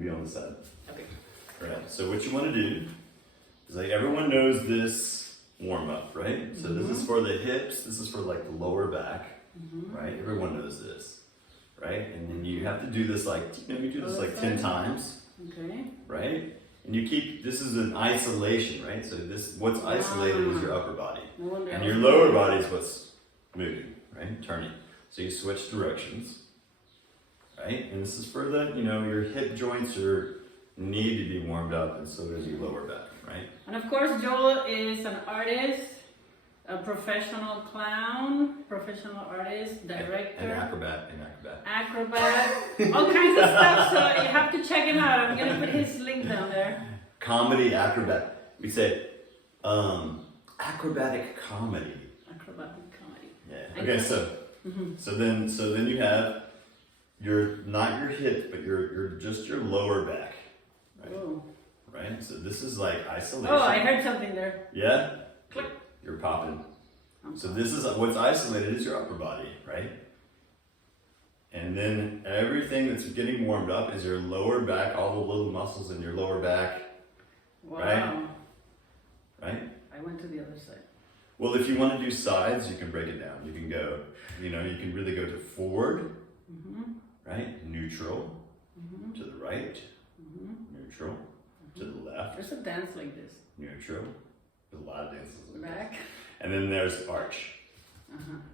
be on the side. Okay. Right. So what you want to do is like everyone knows this warm up, right? So this is for the hips. This is for like the lower back, right? Everyone knows this, right? And then you have to do this like you do this like 10 times, Okay. right? And you keep this is an isolation, right? So this what's isolated is your upper body, No wonder and your lower body is what's moving, right? Turning. So you switch directions, right? And this is for the your hip joints need to be warmed up, and so does your lower back, right? And of course, Joel is an artist, a professional clown, professional artist, director, An acrobat. acrobat, all kinds of stuff. So you have to check him out. I'm gonna put his link down there. Comedy acrobat. We say acrobatic comedy. Acrobatic comedy. Yeah. Okay. So then you have not your hips, but your just your lower back, right? Oh. Right. So this is like isolation. Oh, I heard something there. Yeah. Click. You're popping. So this is what's isolated is your upper body, right? And then everything that's getting warmed up is your lower back, all the little muscles in your lower back, Wow. right? I went to the other side. Well, if you want to do sides, you can break it down. You can go, you can really go to forward, right? Neutral, to the right, neutral, to the left, There's a dance like this. neutral. There's a lot of dances like that. Back. And then there's arch,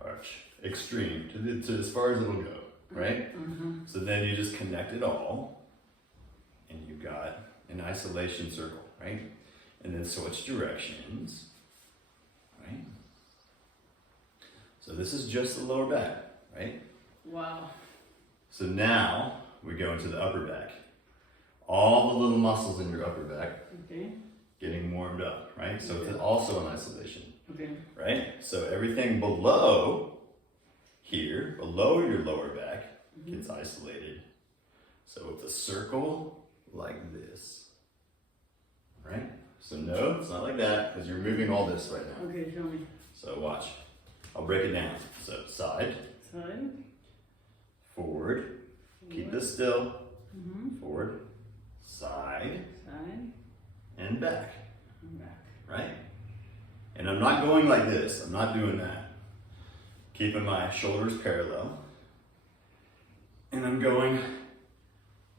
arch, extreme, to as far as it'll go, right? So then you just connect it all, and you've got an isolation circle, right? And then switch directions, right? So this is just the lower back, right? Wow. So now we go into the upper back. All the little muscles in your upper back Okay. getting warmed up, right? So it's also an isolation. Okay. Right? So everything below here, below your lower back, gets isolated. So it's a circle like this. Right? So no, it's not like that, because you're moving all this right now. Okay, show me. So watch. I'll break it down. So side, Side. forward, keep this still, forward, side, Side. and back. And back. Right? And I'm not going like this. I'm not doing that. Keeping my shoulders parallel. And I'm going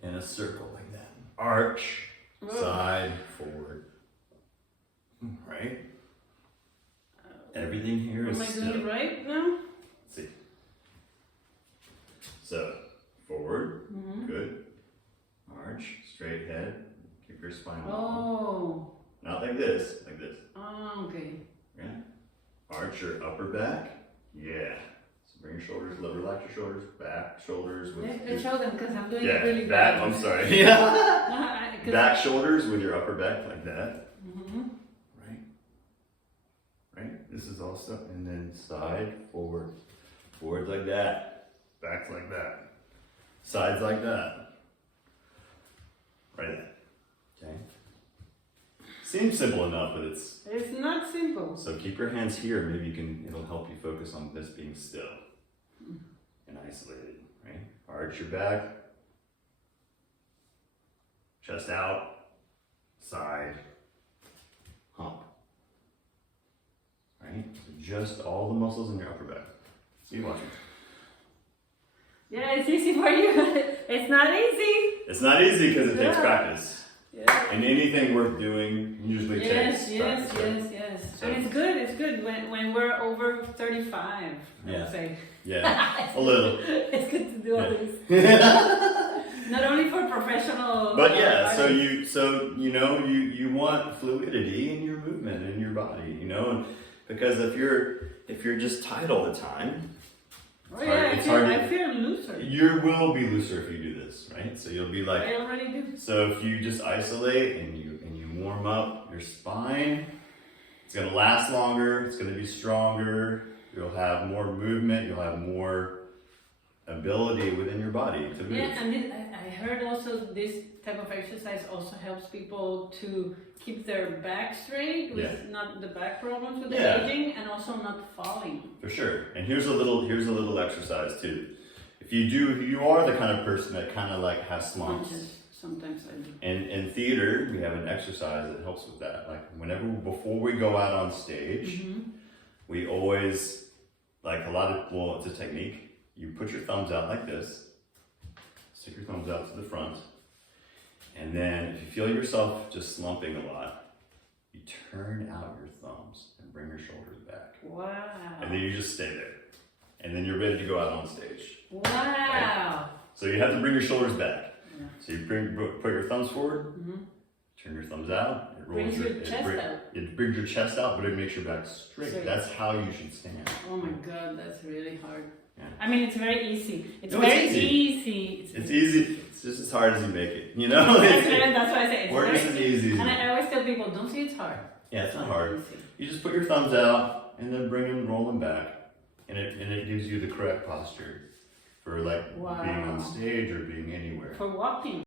in a circle like that. Arch, side, forward. Right? Everything here is Am I still. doing it right now? Let's see. So, forward. Good. Arch, straight head. Keep your spine long. Oh. Not like this, like this. Oh, okay. Yeah. Arch your upper back. Yeah. So bring your shoulders, relax your shoulders, back, shoulders. With Show them because I'm doing yeah, it really back, bad. I'm sorry. Yeah. Yeah. Back shoulders with your upper back like that. Right? Right? This is also, and then side, forward. Forward like that. Back like that. Sides like that. Right? Okay. Seems simple enough, but it's not simple. so keep your hands here. Maybe it'll help you focus on this being still and isolated, right? Arch your back, chest out, side, hump, right? So just all the muscles in your upper back. See, watch me. Yeah, it's easy for you. It's not easy. It's not easy because it takes Yeah. practice. Yeah. And anything worth doing usually takes practice. Yes. So- And it's good when we're over 35, I Yeah. would say. Yeah, a little. It's good to do all Yeah. this. Not only for professional. But yeah, so artists. you want fluidity in your movement in your body, and because if you're just tight all the time, Oh yeah, it's hard to- I feel looser. you will be looser if you do this, right? So you'll be like, I already do. so if you just isolate and you warm up your spine, it's gonna last longer, it's gonna be stronger, you'll have more movement, you'll have more ability within your body to move. Yeah, and I heard also this type of exercise also helps people to keep their back straight with not the back problems with the Yeah. aging and also not falling. For sure. And here's a little exercise too. If you are the kind of person that kind of like has slumps, Sponges. Sometimes I do. And in theater, we have an exercise that helps with that. Like before we go out on stage, we always, like it's a technique. You put your thumbs out like this, stick your thumbs out to the front, and then if you feel yourself just slumping a lot, you turn out your thumbs and bring your shoulders back. Wow. And then you just stay there. And then you're ready to go out on stage. Wow. Right? So you have to bring your shoulders back. Yeah. So you put your thumbs forward, turn your thumbs out. It rolls Brings your chest out. It brings your chest out, but it makes your back straight. That's how you should stand. Oh my God, that's really hard. Yeah. I mean, it's very easy. It's No, very it's easy. easy. It's easy. It's just as hard as you make it. You know. That's why I say it's Or very just as easy. And I always tell people, don't say it's hard. Yeah, it's not hard. Easy. You just put your thumbs out and then bring them, roll them back, and it gives you the correct posture for like being on stage or being anywhere. For walking.